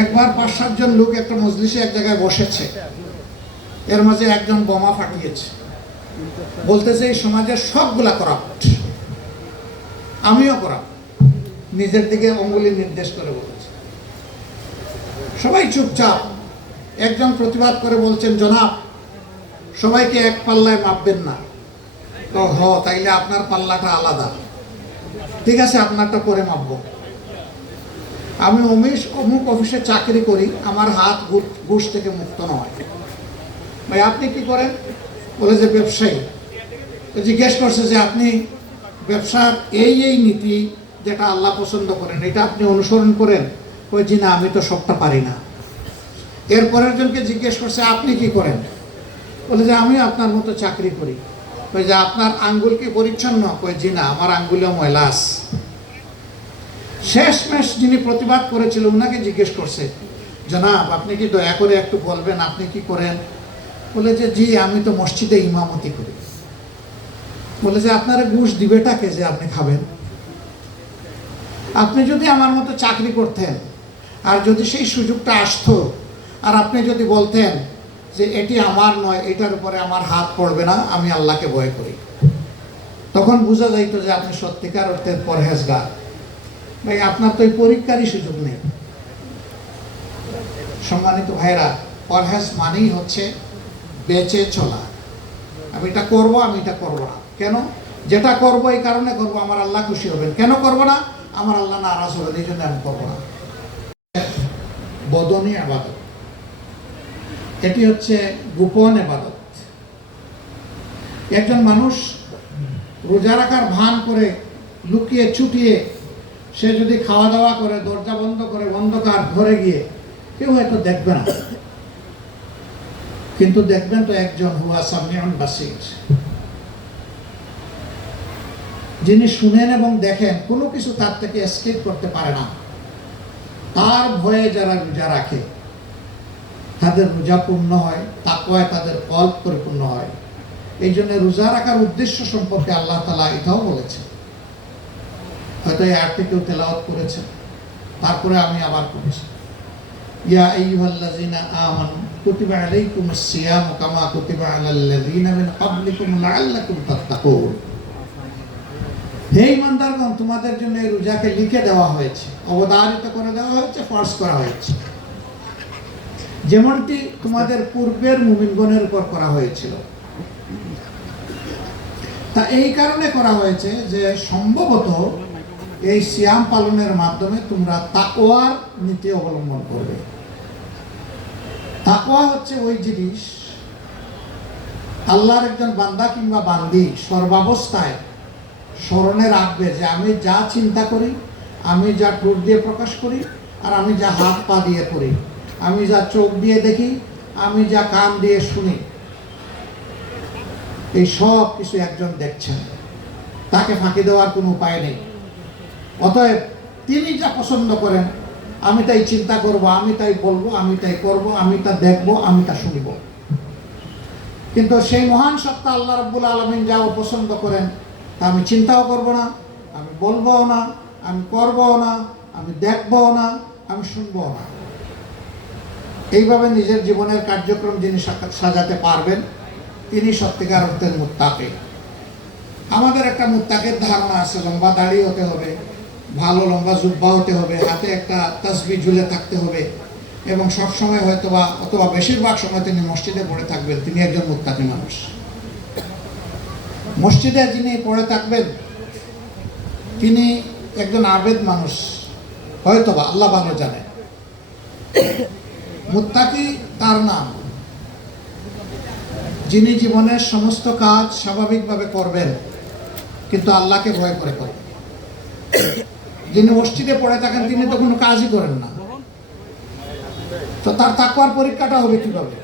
একবার 5-7 জন লোক একটা মজলিসে এক জায়গায় বসেছে, এর মাঝে একজন বোমা ফাটিয়েছে, বলতেছে এই সমাজের সবগুলা করাপ্ট, আমিও করাপ্ট, নিজের দিকে অঙ্গুলি নির্দেশ করে বলেছে। সবাই চুপচাপ। একজন প্রতিবাদ করে বলছেন, জনাব, সবাইকে এক পাল্লায় মাপবেন না। তো তাইলে আপনার পাল্লাটা আলাদা, ঠিক আছে, আপনারটা করে মাপবো। আমি অমুক অফিসে চাকরি করি, আমার হাত ঘুষ থেকে মুক্ত নয়। ভাই আপনি কি করেন? বলে যে ব্যবসায়ী। তো জিজ্ঞেস করছে যে আপনি ব্যবসার এই নীতি যেটা আল্লাহ পছন্দ করেন এটা আপনি অনুসরণ করেন? ওই জি না, আমি তো সবটা পারি না। এরপরের জনকে জিজ্ঞেস করছে আপনি কি করেন? বলে যে আমি আপনার মতো চাকরি করি। ওই যে আপনার আঙ্গুল কি পরিচ্ছন্ন? কই জি না, আমার আঙ্গুলেও ময়লা আছে। শেষমেশ যিনি প্রতিবাদ করেছিল উনাকে জিজ্ঞেস করছে, জনাব আপনি কি দয়া করে একটু বলবেন আপনি কি করেন? বলে যে জি, আমি তো মসজিদে ইমামতি করি। বলে যে আপনারা ঘুষ দিবেটাকে যে আপনি খাবেন? আপনি যদি আমার মতো চাকরি করতেন আর যদি সেই সুযোগটা আসতো আর আপনি যদি বলতেন যে এটি আমার নয়, এটার উপরে আমার হাত পড়বে না, আমি আল্লাহকে ভয় করি, তখন বোঝা যাইত যে আপনি সত্যিকার অর্থের পরহেজগার। ভাই আপনার তো এই পরীক্ষারই সুযোগ নেই। সম্মানিত ভাইরা, পরহেজ মানেই হচ্ছে বেঁচে চলা। আমি এটা করবো, আমি এটা করবো না। কেন? যেটা করবো এই কারণে করবো, আমার আল্লাহ খুশি হবেন। কেন করবো না? আমার আল্লাহ নারাজ হবেন, এই জন্য আমি করবো না। বদনী ইবাদত, এটি হচ্ছে গোপন ইবাদত। একজন মানুষ রোজা রাখার ভান করে লুকিয়ে চুটিয়ে সে যদি খাওয়া দাওয়া করে, দরজা বন্ধ করে অন্ধকার ঘরে গিয়ে, কেউ হয়তো দেখবে না, কিন্তু দেখবেন তো একজন, হুয়া সামিউন বাসীর, যিনি শুনেন এবং দেখেন, কোনো কিছু তার থেকে এসকেপ করতে পারে না। তার ভয়ে যারা রোজা রাখে তাদের রোজা পূর্ণ হয়, তাকওয়ায় তাদের কল্প পরিপূর্ণ হয়। এই জন্য রোজা রাখার উদ্দেশ্য সম্পর্কে আল্লাহ তাআলা এটাও বলেছে। হয়তো এই আয়াতটি কেউ তেলাওয়াত করেছে, তারপরে আমি আবার পড়েছি, ইয়া আইয়ুহাল্লাযীনা আমানু কুতিবা আলাইকুমুস সিয়ামু কামা কুতিবা আলাল্লাযীনা মিন ক্বাবলিকুম লাআল্লাকুম তাত্তাকুন। হে ঈমানদারগণ, তোমাদের জন্য এই রোজাকে লিখে দেওয়া হয়েছে, অবধারিত করে দেওয়া হয়েছে, ফরজ করা হয়েছে, যেমনটি তোমাদের পূর্বের মুমিনগণের উপর করা হয়েছিল। তা এই কারণে করা হয়েছে যে সম্ভবত এই সিয়াম পালনের মাধ্যমে তোমরা তাকওয়ার নীতি অবলম্বন করবে। তাকওয়া হচ্ছে ওই জিনিস, আল্লাহর একজন বান্দা কিংবা বান্দি সর্বাবস্থায় স্মরণে রাখবে যে আমি যা চিন্তা করি, আমি যা ঠোঁট দিয়ে প্রকাশ করি, আর আমি যা হাত পা দিয়ে করি, আমি যা চোখ দিয়ে দেখি, আমি যা কান দিয়ে শুনি, এই সব কিছু একজন দেখছেন, তাকে ফাঁকি দেওয়ার কোনো উপায় নেই। অতএব তিনি যা পছন্দ করেন আমি তাই চিন্তা করব, আমি তাই বলবো, আমি তাই করব, আমি তা দেখব, আমি তা শুনব। কিন্তু সেই মহান সত্তা আল্লাহ রাব্বুল আলামিন যা পছন্দ করেন তা আমি চিন্তাও করব না, আমি বলবও না, আমি করবও না, আমি দেখবও না, আমি শুনবও না। এইভাবে নিজের জীবনের কার্যক্রম যিনি সাজাতে পারবেন তিনি সত্যিকার অর্থের মুত্তাকি। আমাদের একটা মুত্তাকির ধারণা আছে, লম্বা দাড়ি হতে হবে, ভালো লম্বা জুব্বা হতে হবে, হাতে একটা তাসবিহ ঝুলে থাকতে হবে এবং সবসময় হয়তো বা অথবা বেশিরভাগ সময় তিনি মসজিদে পড়ে থাকবেন, তিনি একজন মুত্তাকি মানুষ। মসজিদে যিনি পড়ে থাকবেন তিনি একজন আবেদ মানুষ, হয়তো বা, আল্লাহ ভালো জানে। মুত্তাকি তার নাম, যিনি জীবনের সমস্ত কাজ স্বাভাবিকভাবে করবেন কিন্তু আল্লাহকে ভয় করে করবেন। যিনি মসজিদে পড়ে থাকেন তিনি তো কোনো কাজই করেন না, তো তার তাকওয়ার পরীক্ষাটা হবে কিভাবে?